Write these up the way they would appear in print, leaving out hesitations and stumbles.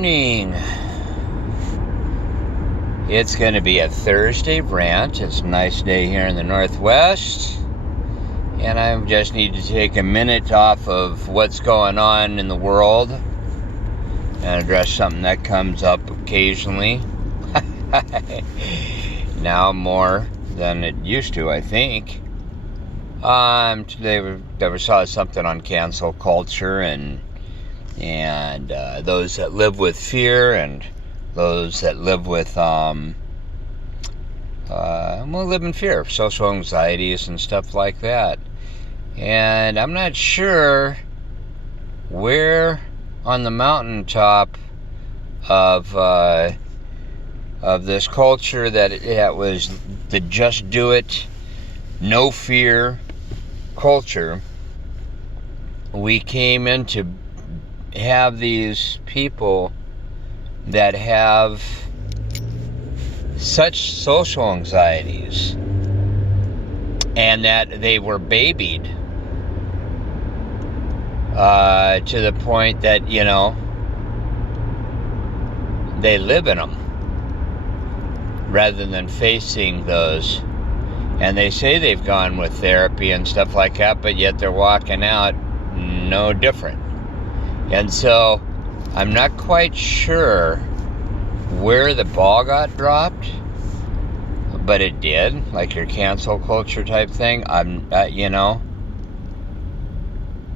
morning. It's going to be a Thursday rant. It's a nice day here in the Northwest. And I just need to take a minute off of what's going on in the world and address something that comes up occasionally. Now more than it used to, I think. Today I saw something on cancel culture and those that live with fear and those that live with live in fear, social anxieties and stuff like that. And I'm not sure where on the mountaintop of this culture that was the just do it, no fear culture, we came into have these people that have such social anxieties and that they were babied to the point that, they live in them rather than facing those. And they say they've gone with therapy and stuff like that, but yet they're walking out no different. And so I'm not quite sure where the ball got dropped, but it did, like your cancel culture type thing.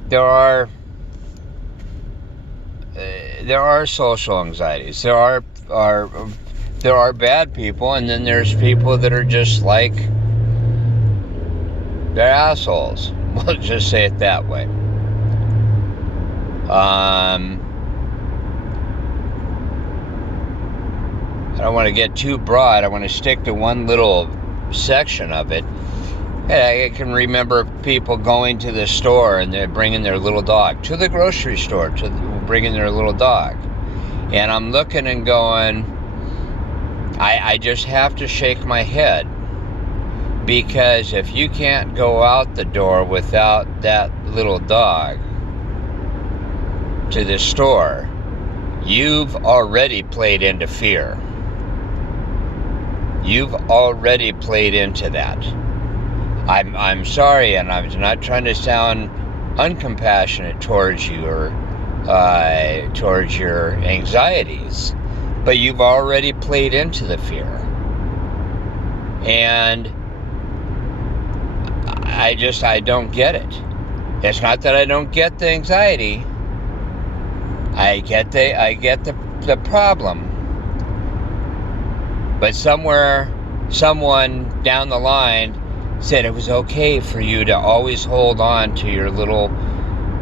There are social anxieties. There are bad people, and then there's people that are just like, they're assholes. We'll just say it that way. I don't want to get too broad. I want to stick to one little section of it. I can remember people going to the store and they're bringing their little dog, to the grocery store, bringing their little dog. And I'm looking and going, I just have to shake my head. Because if you can't go out the door without that little dog to the store, you've already played into fear. You've already played into that. I'm sorry, and I'm not trying to sound uncompassionate towards you or towards your anxieties, but you've already played into the fear. And I don't get it. It's not that I don't get the anxiety. I get the problem. But somewhere, someone down the line said it was okay for you to always hold on to your little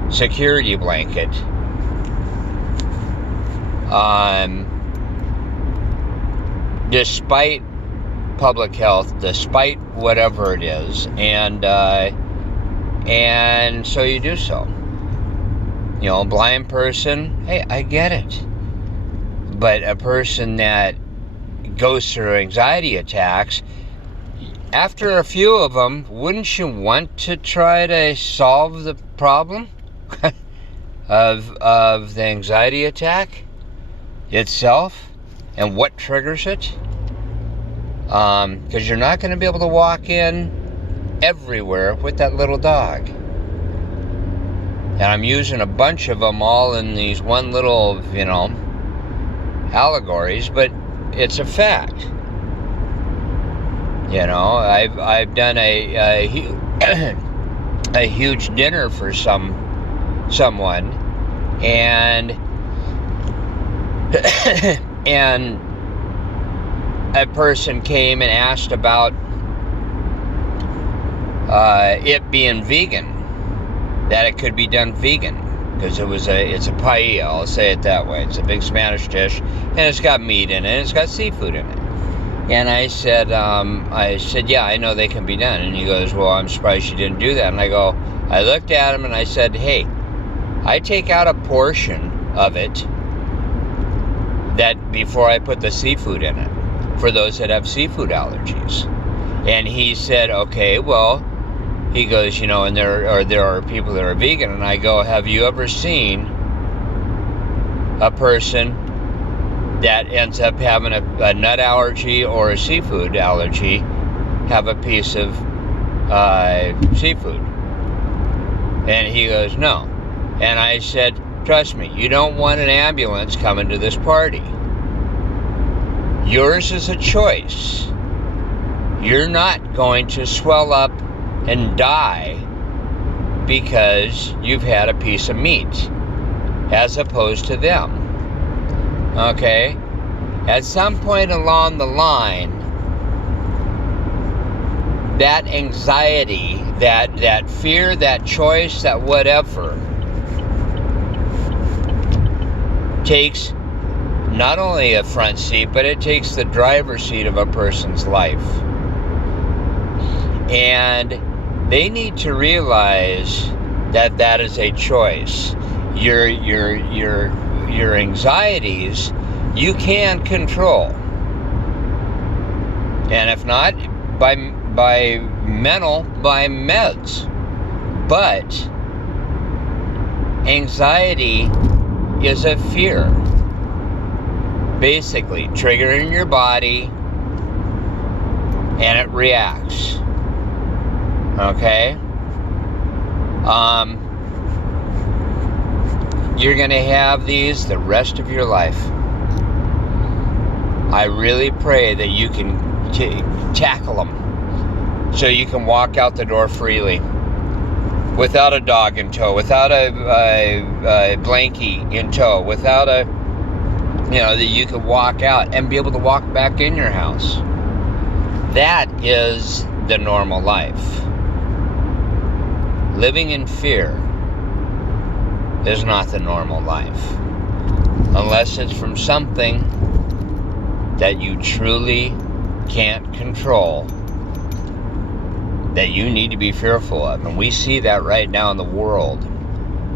security blanket. Despite public health, despite whatever it is, and so you do so. A blind person, hey, I get it. But a person that goes through anxiety attacks, after a few of them, wouldn't you want to try to solve the problem of the anxiety attack itself and what triggers it? Because you're not going to be able to walk in everywhere with that little dog. And I'm using a bunch of them all in these one little, allegories, but it's a fact. I've done a huge dinner for someone, and and a person came and asked about it being vegan, that it could be done vegan, because it's a paella, I'll say it that way. It's a big Spanish dish, and it's got meat in it, and it's got seafood in it. And I said, yeah, I know they can be done. And he goes, well, I'm surprised you didn't do that. And I looked at him and I said, hey, I take out a portion of it that before I put the seafood in it, for those that have seafood allergies. And he said, okay, well, he goes, and there are people that are vegan. And I go, have you ever seen a person that ends up having a nut allergy or a seafood allergy have a piece of seafood? And he goes, no. And I said, trust me, you don't want an ambulance coming to this party. Yours is a choice. You're not going to swell up and die because you've had a piece of meat, as opposed to them. Okay? At some point along the line, that anxiety, that fear, that choice, that whatever, takes not only a front seat, but it takes the driver's seat of a person's life. And they need to realize that that is a choice. Your anxieties, you can control. And if not, by meds. But anxiety is a fear. Basically, triggering your body, and it reacts. Okay? You're going to have these the rest of your life. I really pray that you can tackle them so you can walk out the door freely without a dog in tow, without a blankie in tow, without that you can walk out and be able to walk back in your house. That is the normal life. Living in fear is not the normal life. Unless it's from something that you truly can't control, that you need to be fearful of. And we see that right now in the world.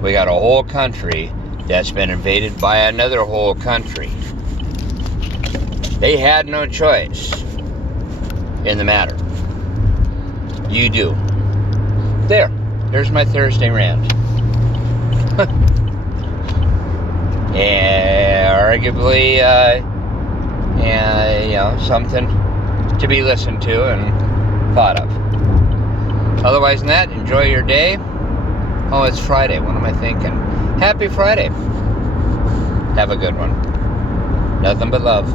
We got a whole country that's been invaded by another whole country. They had no choice in the matter. You do. There's my Thursday rant. And arguably, something to be listened to and thought of. Otherwise than that, enjoy your day. Oh, it's Friday. What am I thinking? Happy Friday. Have a good one. Nothing but love.